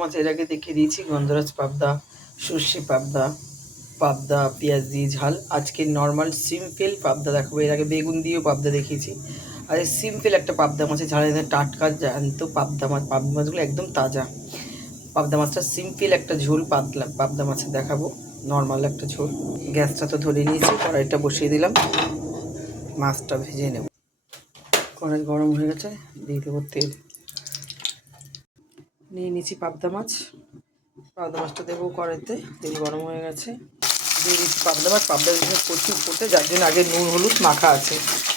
মাছ এর আগে দেখিয়ে দিয়েছি, গন্ধরাজ পাবদা, সর্ষে পাবদা, পাবদা পেঁয়াজ দিয়ে ঝাল। আজকে নর্মাল সিম্পল পাবদা দেখাবো। এর আগে বেগুন দিয়েও পাবদা দেখিয়েছি। আর সিম্পল একটা পাবদা মাছের ঝাল, টাটকা জ্যান্ত পাবদা মাছগুলো একদম তাজা। পাবদা মাছটা সিম্পল একটা ঝোল পাবদা মাছের দেখাবো, নর্মাল একটা ঝোল। গ্যাসটা তো ধরে নিয়েছি, কড়াইটা বসিয়ে দিলাম, মাছটা ভেজে নেব। কড়াই গরম হয়ে গেছে, দিয়ে দেবো তেল। নিয়ে নিয়েছি পাবদা মাছটা দেবো কড়াইতে। তেল গরম হয়ে গেছে, দিয়ে দিচ্ছি পাবদা প্রচুর ফুটে, যার জন্য আগে নুন হলুদ মাখা আছে।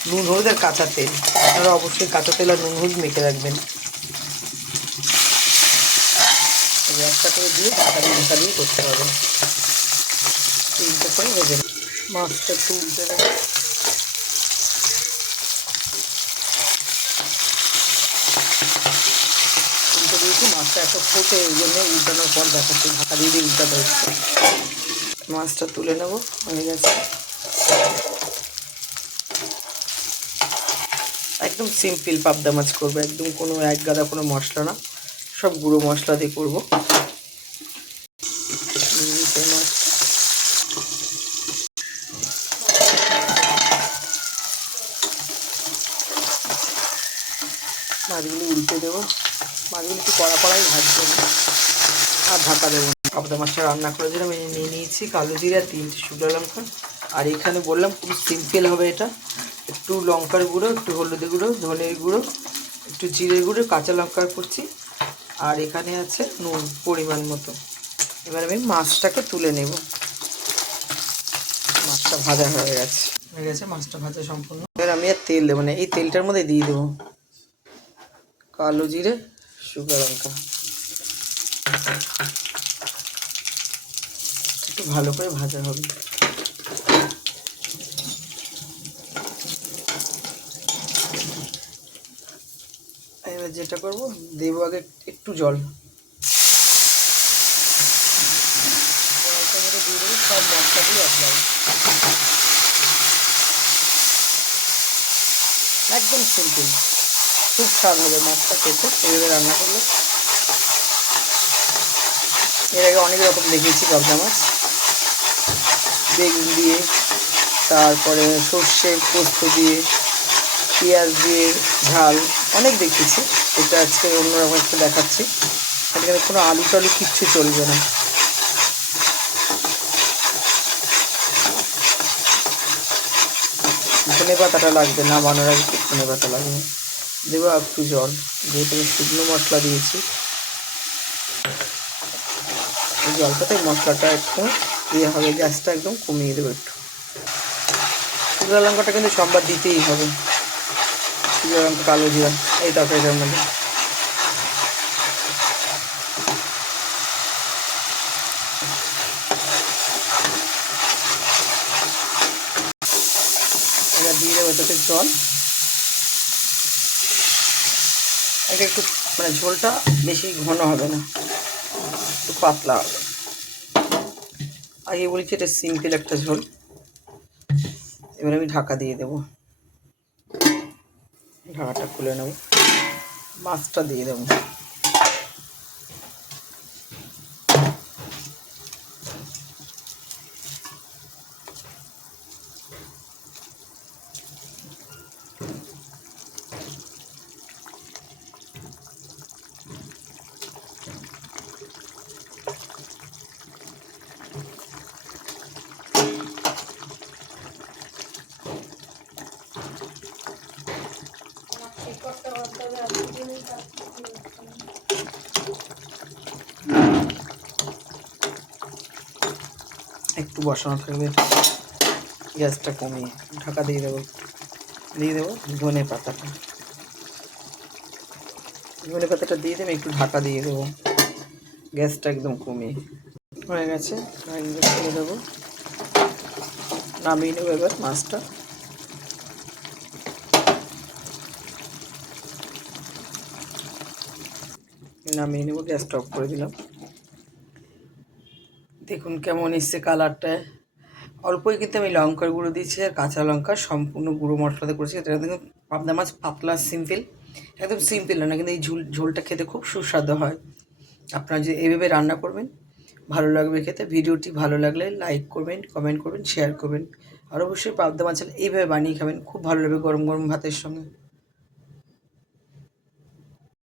নুন হলুদ আর কাঁচা তেল, আপনারা অবশ্যই কাঁচা তেল আর নুন হলুদ মেখে রাখবেন। একটা করে দিয়ে ঢাকা দিয়ে করতে হবে। তিনটে করে ভেজে মাছটা একটু উল্টে দেবো। উল্টে দিয়েছি, মাছটা এত ফোটে, এই জন্য উল্টানোর পর দেখাচ্ছি, ঢাকা দিয়ে উল্টাতে হচ্ছে। মাছটা তুলে নেবো, হয়ে গেছে। একদম সিম্পল পাবদা মাছ করবো, একদম কোনো এক গাদা কোনো মশলা না, সব গুঁড়ো মশলা দিয়ে করবো। মাছগুলো উল্টে দেবো, মাছগুলো একটু কড়াই ভাজবো আর ঢাকা দেবো। পাবদা মাছটা রান্না করে দিলাম। নিয়ে নিয়েছি কালো জিরা, 3টে শুকনো লঙ্কা। আর এখানে বললাম খুব সিম্পল হবে এটা, একটু লঙ্কার গুঁড়ো, একটু হলুদের গুঁড়ো, ধনের গুঁড়ো, একটু জিরের গুঁড়ো, কাঁচা লঙ্কা করছি, আর এখানে আছে নুন পরিমাণ মতো। এবার আমি মাছটাকে তুলে নেব। মাছটা ভাজা হয়ে গেছে, মাছটা ভাজা সম্পূর্ণ। এবার আমি আর তেল দেবো না, এই তেলটার মধ্যে দিয়ে দেবো কালো জিরে, শুকনো লঙ্কা, একটু ভালো করে ভাজা হবে। এবার যেটা করব, দেবো আগে একটু জল, দিয়ে দেবো সব মশলাগুলো একবারে। একদম সিম্পল, খুব স্বাদ হবে মাছটা খেতে এইভাবে রান্না করলে। এর আগে অনেক রকম দেখিয়েছি পাবদা মাছ, বেগুন দিয়ে, তারপরে সর্ষে পোস্ত দিয়ে, পেঁয়াজ দিয়ে ঝাল, অনেক দেখিয়েছি। এটা আজকে অন্যরকম একটু দেখাচ্ছি। এখানে কোনো আলু টালু কিচ্ছু চলবে না। ধনে পাতাটা লাগবে না, বানানোর আগে একটু ধনে পাতা লাগবে। দেবো একটু জল, যেহেতু আমি শুকনো মশলা দিয়েছি, এই জলটাতে মশলাটা একটু ইয়ে হবে। গ্যাসটা একদম কমিয়ে দেবো একটু। শুকনো লঙ্কাটা কিন্তু সম্বার দিতেই হবে, শুকনো লঙ্কা, কালো জিরা এই তরকারিটার মধ্যে। এবার দিয়ে দেবো এটাতে জল। এটা একটু মানে ঝোলটা বেশি ঘন হবে না, একটু পাতলা হবে। আগে বলেছি এটা সিম্পল একটা ঝোল। এবার আমি ঢাকা দিয়ে দেবো, ঢাকাটা খুলে নেব, মাছটা দিয়ে দেবো। একটু বসানো থাকবে, গ্যাসটা কমিয়ে ঢাকা দিয়ে দেবো। ধনে পাতাটা দিয়ে দেবো, একটু ঢাকা দিয়ে দেবো, গ্যাসটা একদম কমিয়ে। হয়ে গেছে, ফেলে দেবো, নামিয়ে নেবো এবার মাছটা। নামিয়ে নেবো, গ্যাসটা অফ করে দিলাম। দেখুন কেমন এসছে কালারটা। অল্পই কিন্তু আমি লঙ্কার গুঁড়ো দিয়েছি আর কাঁচা লঙ্কা, সম্পূর্ণ গুঁড়ো মশলাতে করেছি। এটা কিন্তু পাবদা মাছ পাতলা সিম্পল, একদম সিম্পল না, কিন্তু এই ঝোলটা খেতে খুব সুস্বাদু হয়। আপনারা যদি এইভাবে রান্না করবেন ভালো লাগবে খেতে। ভিডিওটি ভালো লাগলে লাইক করবেন, কমেন্ট করবেন, শেয়ার করবেন। আর অবশ্যই পাবদা মাছ এইভাবে বানিয়ে খাবেন, খুব ভালো লাগবে গরম গরম ভাতের সঙ্গে।